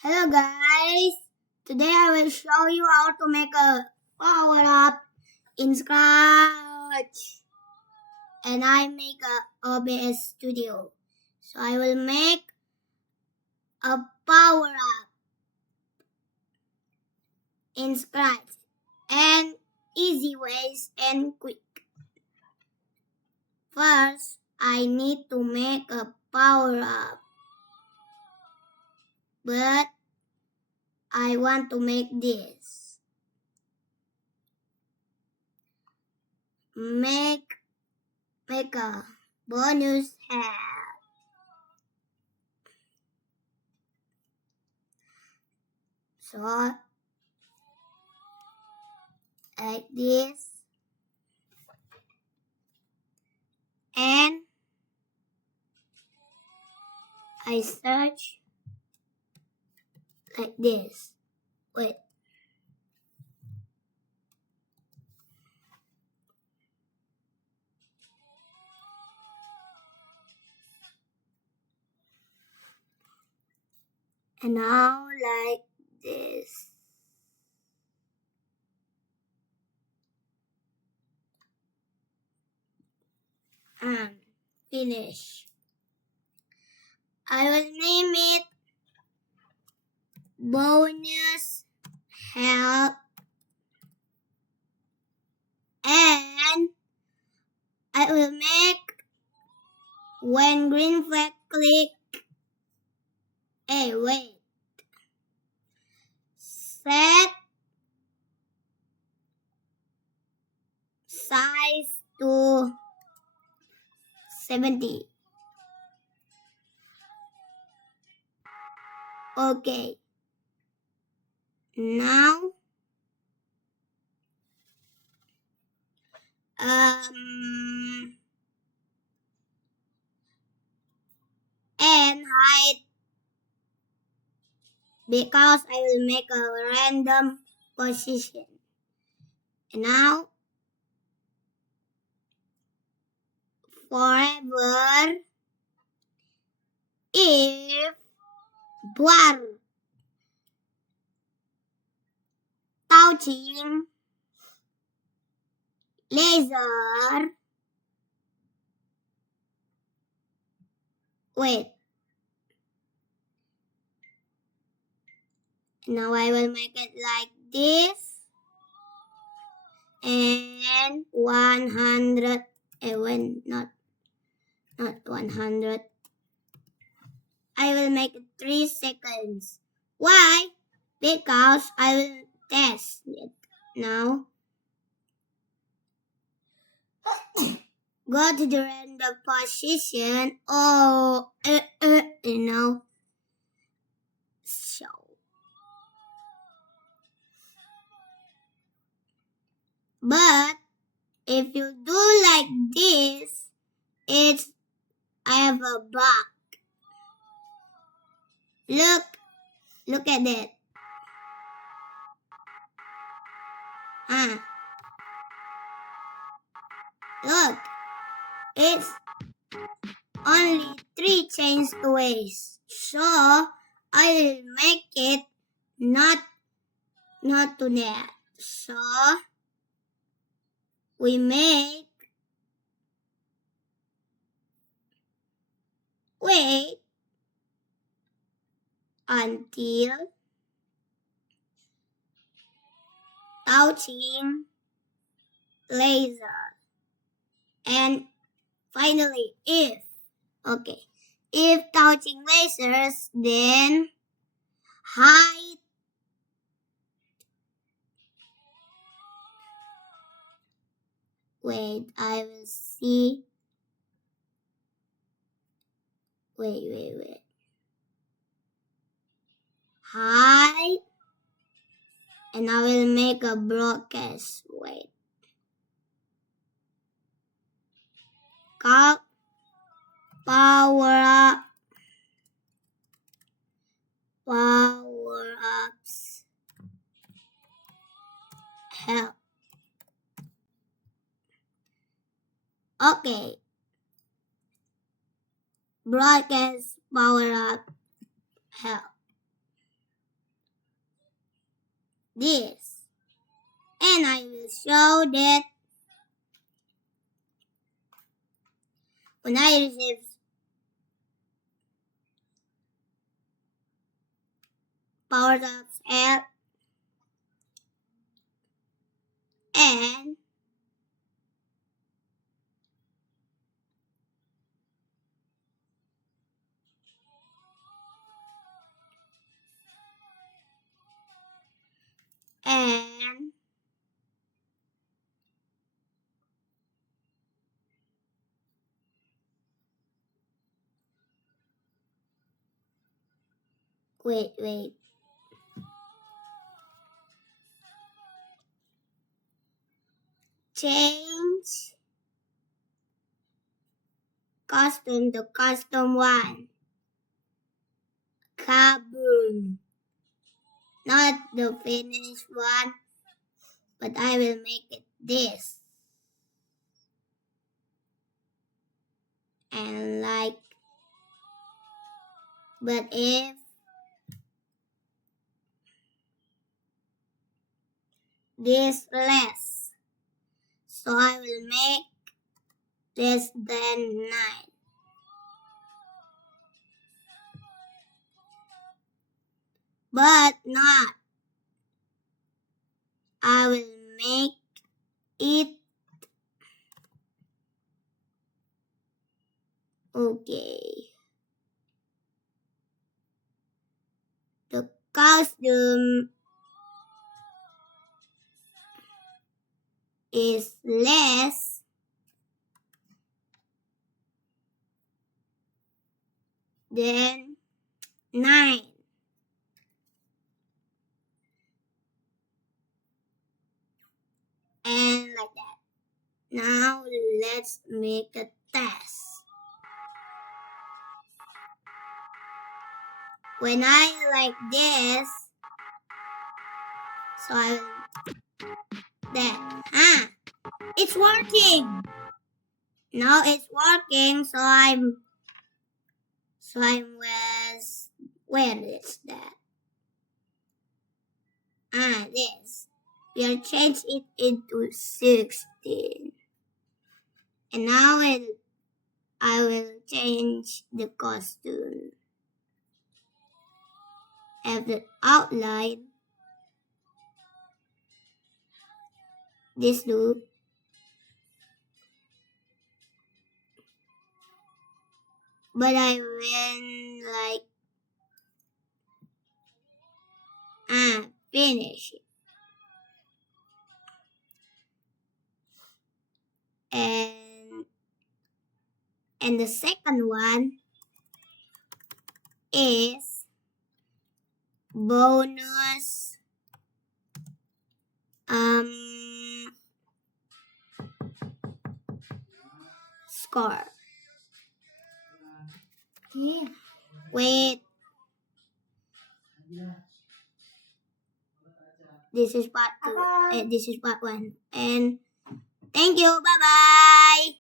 Hello guys, today I will show you how to make a power up in Scratch. And I make a OBS studio. So I will make a power up in Scratch and easy ways and quick. First, I need to make a power up. But I want to make this. Make a bonus hat. So like this. And I search like this. Wait. And now like this. And finish. I will name it bonus help. And I will make when green flag click. Hey, wait. Set size to 70. Okay. Now and height, because I will make a random position. And now forever if bar touching laser. Wait. Now I will make it like this. And 100. When not 100. I will make it 3 seconds. Why? Because I will test it now. Go to the random position. So. But if you do like this, I have a bug. Look at it. Look, it's only 3 chains away. So I will make it not to that. So we make wait until touching laser. And finally if touching lasers, then height I will see. Wait. Height. And I will make a broadcast. Wait. Power ups help. Okay. Broadcast power up help. this. And I will show that when I receive powerups help and and wait. Change custom to custom one. Kaboom. Not the finished one, but I will make it this. And like, but if this less, so I will make less than 9. But not. I will make it okay. The costume is less than 9. And like that. Now let's make a test. When I like this, so I will that. It's working. Now it's working, so I'm was where is that? This. We'll change it into 16. And now I will change the costume. After outline this loop, but I will like finish it. And the second one is bonus score. Yeah. Wait. This is part 2. This is part 1. And thank you. Bye bye.